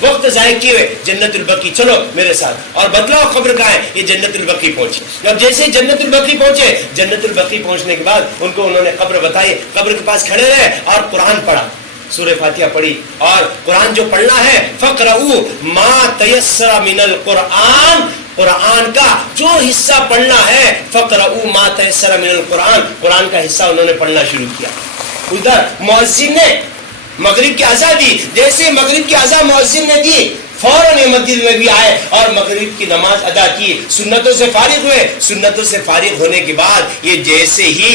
وقت ضائع کیے ہوئے جنت البقیع، چلو میرے ساتھ اور بتلاؤ قبر کہاں ہے؟ یہ جنت البقیع پہنچے۔ جب جیسے جنت البقیع پہنچے، جنت البقیع پہنچنے کے بعد ان کو انہوں نے قبر بتائی، قبر کے پاس کھڑے رہے اور قرآن پڑھا، سورہ فاتحہ پڑھی، اور قرآن جو پڑھنا ہے فقرؤوا ما تیسر من القرآن، قرآن کا جو حصہ پڑھنا ہے فقرؤوا ما تیسر من القرآن، قرآن کا حصہ انہوں نے پڑھنا شروع کیا۔ ادھر مؤذن نے مغرب کی اذان دی، جیسے مغرب کی اذان مؤذن نے دی فوراً مسجد میں بھی آئے اور مغرب کی نماز ادا کی، سنتوں سے فارغ ہوئے۔ سنتوں سے فارغ ہونے کے بعد یہ جیسے ہی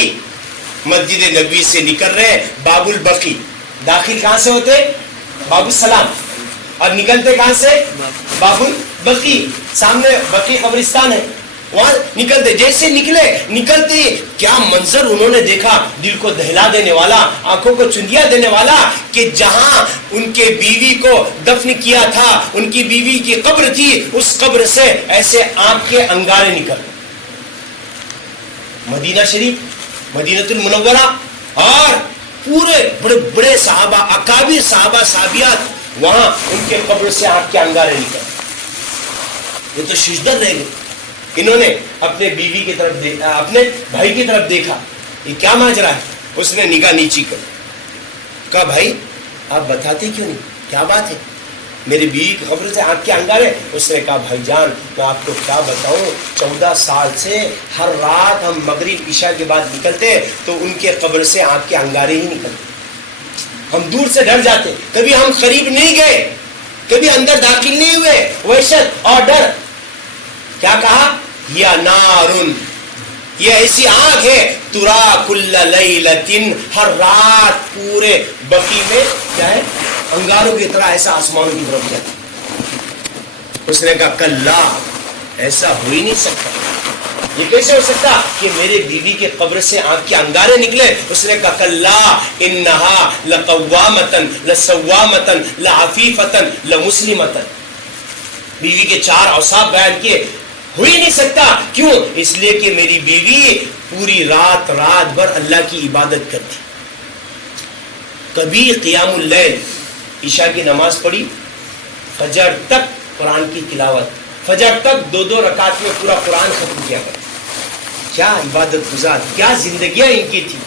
مسجد نبوی سے نکل رہے، باب البقیع، داخل کہاں سے ہوتے؟ باب السلام، اور نکلتے کہاں سے؟ باب البقیع، سامنے بقیع قبرستان ہے، وہاں نکلتے، جیسے نکلتے کیا منظر انہوں نے دیکھا، دل کو دہلا دینے والا، آنکھوں کو چندیا دینے والا، کہ جہاں ان کے بیوی کو دفن کیا تھا، ان کی بیوی کی قبر تھی، اس قبر سے ایسے آنکھ کے انگارے نکل، مدینہ شریف، مدینہ المنورہ، اور پورے بڑے بڑے صحابہ، اکابر صحابہ صحابیات وہاں ان کے قبر سے آگ کے انگارے نکل. یہ تو ششدر رہ گئے. انہوں نے اپنے بیوی کی طرف دیکھا, اپنے بھائی کی طرف دیکھا, یہ کیا ماجرا ہے. اس نے نگاہ نیچی کر کہا بھائی آپ بتاتے کیوں نہیں, کیا بات ہے؟ میری بیوی کی قبر سے آگ کے انگارے. اس نے کہا بھائی جان میں آپ کو کیا بتاؤں, 14 سال سے ہر رات ہم مغرب عشاء کے بعد نکلتے تو ان کے قبر سے آگ کے انگارے ہی نکلتے. ہم دور سے ڈر جاتے, کبھی ہم قریب نہیں گئے, کبھی اندر داخل نہیں ہوئے. وحشت اور ڈر. کیا کہا؟ یا نارن, یہ ایسی آگ ہے ترا کل لیلتن, ہر رات پورے بقی میں کیا ہے انگاروں کی طرح ایسا آسمانوں کی طرف جاتی. اس نے کہا کلا, ایسا ہو ہی نہیں سکتا. یہ کیسے ہو سکتا کہ میرے بیوی کے قبر سے آنکھ کے انگارے نکلے؟ اس نے کہا کلا انہا لقوامتن لسوامتن لعفیفتن لمسلمتن. بیوی کے 4 اوصاف بیان کیے. ہو ہی نہیں سکتا. کیوں؟ اس لیے کہ میری بیوی پوری رات بھر اللہ کی عبادت کرتی. کبھی قیام اللیل, عشاء کی نماز پڑھی, فجر تک قرآن کی تلاوت, فجر تک 2 رکعت میں پورا قرآن ختم کیا کرتی. کیا عبادت گزار, کیا زندگیاں ان کی تھی,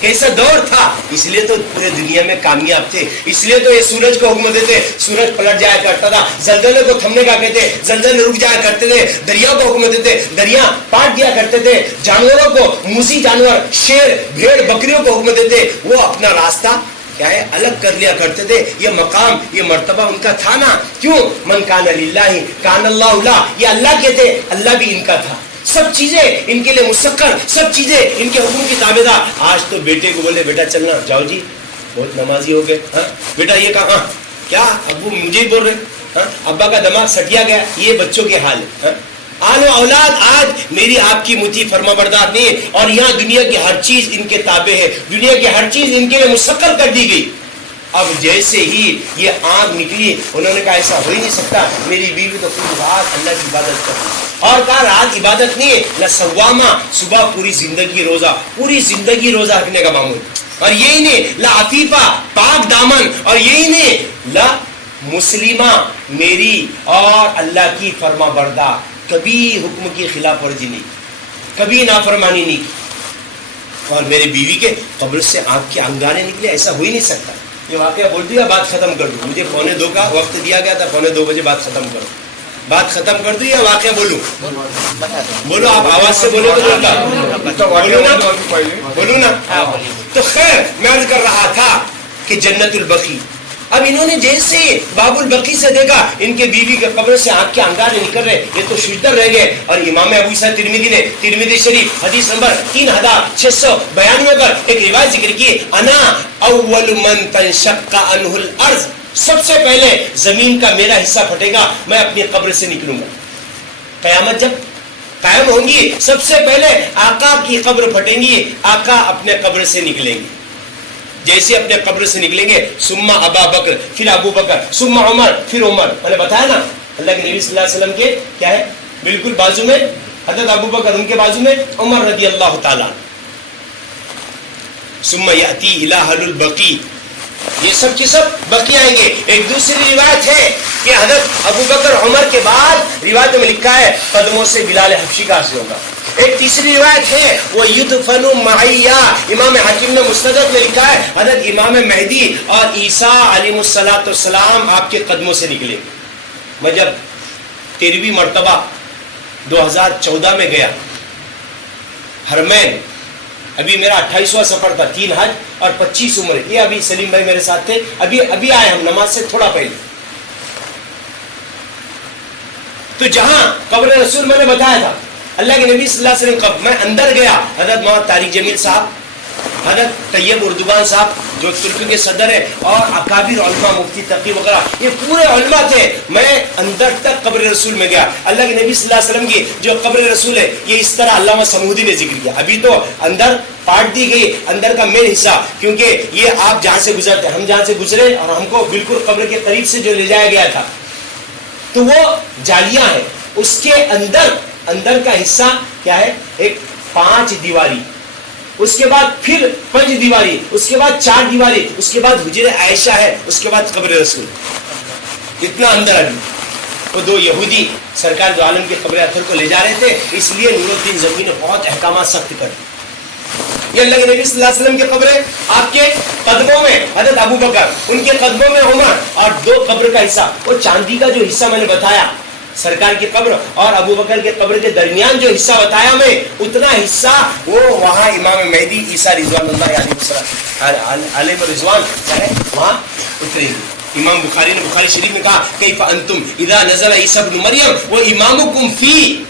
کیسا دور تھا. اس لیے تو پورے دنیا میں کامیاب تھے. اس لیے تو یہ سورج کو حکم دیتے, سورج پلٹ جایا کرتا تھا. زلزلے کو تھمنے کا کہتے, زلزلے رک جایا کرتے تھے. دریا کو حکم دیتے, دریا پاٹ دیا کرتے تھے. جانوروں کو, موذی جانور, شیر, بھیڑ, بکریوں کو حکم دیتے, وہ اپنا راستہ کیا ہے الگ کر لیا کرتے تھے. یہ مقام, یہ مرتبہ ان کا تھا نا. کیوں؟ من کان للہ کان اللہ لہ, یہ اللہ کے تھے, اللہ بھی ان کا تھا. سب چیزیں ان کے لیے مسخر, سب چیزیں ان کے حکم کی تابعدار. آج تو بیٹے کو بولے بیٹا چلنا, جاؤ جی بہت نمازی ہو گئے, ہاں بیٹا یہ کہا, ہاں کیا ابو مجھے ہی بول رہے, ہاں ابا کا دماغ سٹیا گیا. یہ بچوں کے حال ہے. آل و اولاد آج میری آپ کی مطیع فرما بردار نہیں, اور یہاں دنیا کی ہر چیز ان کے تابع ہے, دنیا کی ہر چیز ان کے لیے مسخر کر دی گئی. اب جیسے ہی یہ آگ نکلی, انہوں نے کہا ایسا ہو ہی نہیں سکتا, میری بیوی تو پوری رات اللہ کی عبادت کرتی. اور کہا رات عبادت نہیں ہے, لسوامہ, صبح پوری زندگی روزہ, پوری زندگی روزہ رکھنے کا معمول. اور یہی نہیں, لعفیفہ, پاک دامن. اور یہی نہیں, لا مسلمہ, میری اور اللہ کی فرما بردار, کبھی حکم کی خلاف ورزی نہیں, کبھی نافرمانی نہیں کی. اور میرے بیوی کے قبر سے آنکھ کے انگارے نکلے, ایسا ہو ہی نہیں سکتا. یہ واقعہ بول دیا, بات ختم کر دوں. مجھے 1:45 کا وقت دیا گیا تھا, 1:45 بجے بات ختم کرو. بات ختم کر دوں یا واقعہ بولوں؟ بولو, آپ آواز سے بولو تو بولو نا. تو خیر میں عرض کر رہا تھا کہ جنت البقیع, اب انہوں نے جیسے باب البقیع سے دیکھا ان کے بیوی کے قبر سے آنکھ کے انگارے نکل رہے, یہ تو شجدر رہ گئے. اور امام ابو عیسیٰ ترمذی نے ترمذی شریف حدیث نمبر 3692 پر ایک روایت ذکر کی, انا اول من تنشق عنہ الارض, سب سے پہلے زمین کا میرا حصہ پھٹے گا, میں اپنی قبر سے نکلوں گا. قیامت جب قائم ہوں گی, سب سے پہلے آقا کی قبر پھٹیں گی, آقا اپنے قبر سے نکلیں گے. جیسے اپنے قبر سے نکلیں گے, ثم ابا بکر, پھر ابو بکر, ثم عمر, پھر عمر. میں نے بتایا نا اللہ کے نبی صلی اللہ علیہ وسلم کے کیا ہے بالکل بازو میں حضرت ابو بکر, ان کے بازو میں عمر رضی اللہ تعالیٰ. ثم یاتی الی اہل البقیع, یہ سب کے سب بقیع آئیں گے. ایک دوسری روایت ہے کہ حضرت ابو بکر عمر کے بعد روایت میں لکھا ہے قدموں سے بلال حبشی کا حاصل ہوگا. ایک تیسری روایت ہے وہ یدفن معیا, امام حاکم نے مستدرک میں لکھا ہے حضرت امام مہدی اور عیسیٰ علیہ السلام آپ کے قدموں سے نکلے. میں جب 13ویں مرتبہ 2014 میں گیا حرمین, ابھی میرا 28واں سفر تھا, 3 حج اور 25 عمرے. یہ ابھی سلیم بھائی میرے ساتھ تھے, ابھی آئے ہم نماز سے تھوڑا پہلے. تو جہاں قبر رسول میں نے بتایا تھا اللہ کے نبی صلی اللہ علیہ وسلم, میں اندر گیا, حضرت مولانا طارق جمیل صاحب, حضرت طیب اردگان صاحب جو ترکی کے صدر ہیں, اور اکابر علماء مفتی تقی وغیرہ, یہ پورے علماء تھے. میں اندر تک قبر رسول میں گیا. اللہ کے نبی صلی اللہ علیہ وسلم کی جو قبر رسول ہے یہ اس طرح علامہ سمودی نے ذکر کیا. ابھی تو اندر پاٹ دی گئی, اندر کا مین حصہ, کیونکہ یہ آپ جہاں سے گزرتے, ہم جہاں سے گزرے اور ہم کو بالکل قبر کے قریب سے جو لے جایا گیا تھا, تو وہ جالیاں ہیں. اس کے اندر کا حصہ کیا ہے, ایک 5 دیواری, اس کے بعد پھر 5 دیواری, اس کے بعد 4 دیواری, اس کے بعد حجر عائشہ ہے, اس کے بعد قبر رسول. اتنا اندر ابھی وہ دو یہودی سرکار دو عالم کی قبر اطہر کو لے جا رہے تھے، اس لیے نور الدین زنگی نے بہت احکامات سخت کر دی. یہ اللہ کے نبی صلی اللہ علیہ وسلم کی قبریں، آپ کے قدموں میں حضرت ابو بکر، ان کے قدموں میں عمر، اور دو قبر کا حصہ، وہ چاندی کا جو حصہ میں نے بتایا سرکار کی قبر اور ابو بکر کے قبر کے درمیان جو حصہ بتایا میں، اتنا حصہ وہ وہاں امام مہدی عیسیٰ رضوان اللہ علیہ رضوان ہے وہاں اترے گی. امام بخاری نے بخاری شریف میں کہا کیف انتم اذا نزل عیسیٰ ابن مریم وامامکم فی،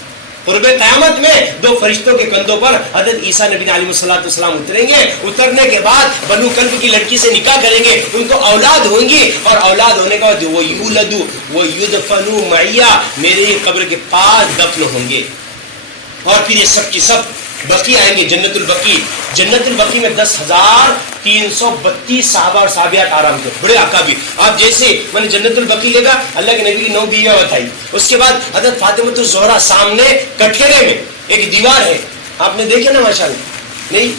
قرب قیامت میں دو فرشتوں کے کندھوں پر حضرت عیسیٰ نبی علیہ الصلوۃ والسلام اتریں گے. اترنے کے بعد بنو کلب کی لڑکی سے نکاح کریں گے، ان کو اولاد ہوں گی، اور اولاد ہونے کے بعد وہ یولد و یدفن معی، میرے قبر کے پاس دفن ہوں گے. اور پھر یہ سب کی سب بقی آئیں گے، جنت البقی. جنت البقی میں 10,332 صحابہ اور صحابیات آرام تھے، بڑے اکابر. آپ جیسے میں نے جنت البقی لے گا، اللہ کے نبی کی 9 بیویاں بتائی. اس کے بعد حضرت فاطمہ الزہرا سامنے کٹھیرے میں ایک دیوار ہے، آپ نے دیکھے نا ماشاءاللہ؟ نہیں،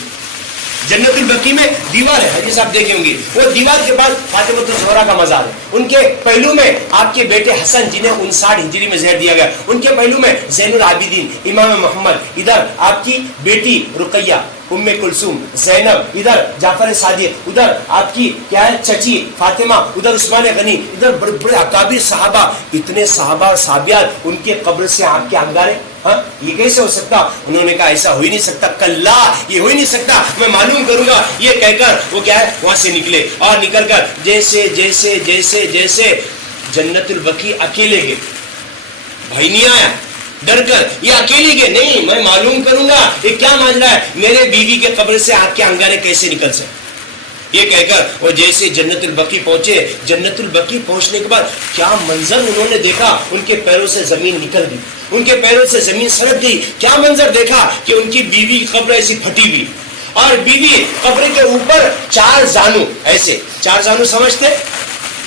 جنت البقی میں دیوار ہے، حدیث آپ دیکھیں ہوں گی. وہ دیوار کے پاس فاطمہ الزہرا کا مزار ہے. ان کے پہلو میں آپ کے بیٹے حسن جنہیں 59 ہجری میں زہر دیا گیا، ان کے پہلو میں زین العابدین امام محمد، ادھر آپ کی بیٹی رقیہ ام کلثوم، زینب، ادھر جعفر صادق، ادھر آپ کی کیا ہے چچی فاطمہ، ادھر عثمان غنی، ادھر بڑے بڑے اکابر صحابہ. اتنے صحابہ اور صحابیات، ان کے قبر سے آپ کے انگارے. ہاں یہ کیسے ہو سکتا؟ انہوں نے کہا ایسا ہو ہی نہیں سکتا، کلا یہ ہو ہی نہیں سکتا، میں معلوم کروں گا. یہ کہہ کر وہ کیا ہے وہاں سے نکلے، اور نکل کر جیسے جیسے جیسے جیسے جنت البقی اکیلے گئے، بھائی نہیں آیا ڈر کر، یہ اکیلے گئے نہیں، میں معلوم کروں گا یہ کیا ماجرا ہے، میرے بیوی کے قبر سے آگ کے انگارے کیسے نکل سکتے. یہ کہہ کر وہ جیسے جنت البقی پہنچے، جنت البقی پہنچنے کے بعد کیا منظر انہوں نے دیکھا، ان کے پیروں سے زمین نکل گئی، ان کے پیروں سے زمین سرک گئی. کیا منظر دیکھا کہ ان کی بیوی کی قبر ایسی پھٹی ہوئی، اور بیوی قبر کے اوپر 4 زانو، ایسے 4 زانو سمجھتے،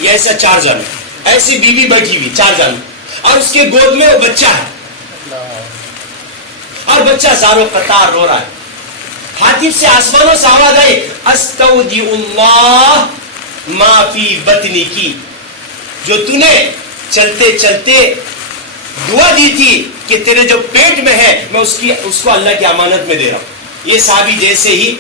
یہ ایسا 4 زانو، ایسی بیوی بیٹھی ہوئی 4 زانو، اور اس کے گود میں وہ بچہ ہے، اور بچہ زارو قطار رو رہا ہے. حاطف سے آسمانوں سے آواز آئی، استودع اللہ ما فی بطنی کی، جو تو نے چلتے چلتے دعا دی تھی کہ تیرے جو پیٹ میں ہے میں اس کو اللہ کی امانت میں دے رہا ہوں. یہ صحابی جیسے ہی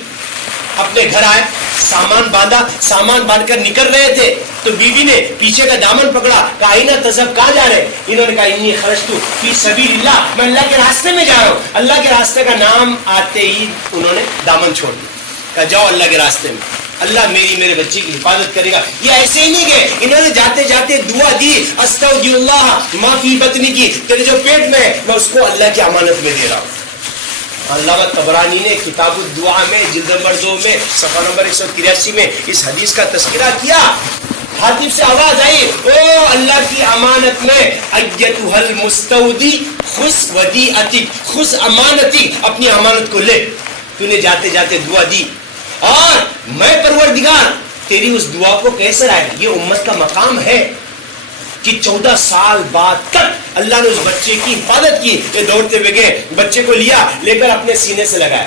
اپنے گھر آئے، سامان باندھا، سامان باندھ کر نکل رہے تھے تو بیوی نے پیچھے کا دامن پکڑا، کہا اینا تذہب، کہاں جا رہے؟ انہوں نے کہا انی خرجت فی سبیل اللہ، میں اللہ کے راستے میں جا رہا ہوں. اللہ کے راستے کا نام آتے ہی انہوں نے دامن چھوڑ دیا، کہا جاؤ اللہ کے راستے میں، اللہ میرے بچے کی حفاظت کرے گا. یہ ایسے ہی نہیں گئے، انہوں نے جاتے جاتے دعا دی، استودع اللہ ما فی بطنی کی، تیرے جو پیٹ میں ہے میں اس کو اللہ کی امانت میں دے رہا ہوں. علامہ طبرانی نے کتاب الدعا میں جلد نمبر 2 میں صفحہ نمبر 183 میں اس حدیث کا تذکرہ کیا. حاطب سے آواز آئی، او اللہ کی امانت میں، ایتھا المستودع خذ ودیعتک، خذ امانتی، اپنی امانت کو لے. تو نے جاتے جاتے دعا دی، اور میں پروردگار تیری اس دعا کو کیسے رائے. یہ امت کا مقام ہے کہ 14 سال بعد تک اللہ نے اس بچے کی حفاظت کی. یہ دوڑتے ہوئے گئے، بچے کو لیا، لے کر اپنے سینے سے لگایا.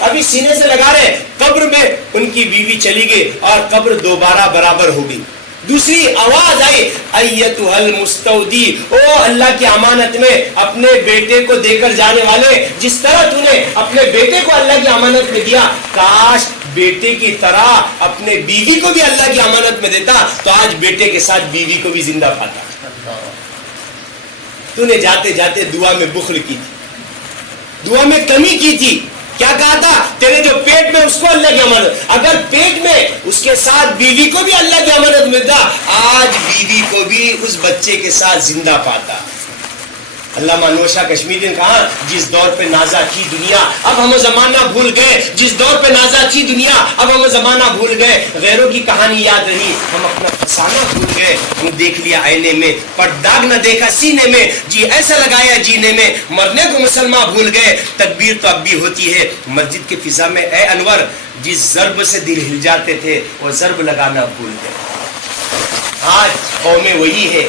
ابھی سینے سے لگا رہے، قبر میں ان کی بیوی چلی گئی اور قبر دوبارہ برابر ہو گئی. دوسری آواز آئی، ایتھا المستودع، او اللہ کی امانت میں اپنے بیٹے کو دے کر جانے والے، جس طرح تو نے اپنے بیٹے کو اللہ کی امانت میں دیا، کاش بیٹے کی طرح اپنے بیوی کو بھی اللہ کی امانت میں دیتا تو آج بیٹے کے ساتھ بیوی کو بھی زندہ پاتا. تو نے جاتے جاتے دعا میں بخل کی تھی، دعا میں کمی کی تھی. کیا کہا تھا؟ تیرے جو پیٹ میں اس کو اللہ کی امانت، اگر پیٹ میں اس کے ساتھ بیوی کو بھی اللہ کی امانت ملتا، آج بیوی کو بھی اس بچے کے ساتھ زندہ پاتا. علامہ انور شاہ کشمیری نے کہا، جس دور پہ نازا تھی دنیا اب ہم زمانہ بھول گئے، جس دور پہ نازا تھی دنیا اب ہم زمانہ بھول گئے. غیروں کی کہانی یاد رہی، ہم اپنا فسانہ بھول گئے. ہم دیکھ لیا آئینے میں، پر داغ نہ دیکھا سینے میں، جی ایسا لگایا جینے میں، مرنے کو مسلمان بھول گئے. تکبیر تو اب بھی ہوتی ہے مسجد کی فضا میں، اے انور جس ضرب سے دل ہل جاتے تھے وہ ضرب لگانا بھول گئے. آج قومیں وہی ہے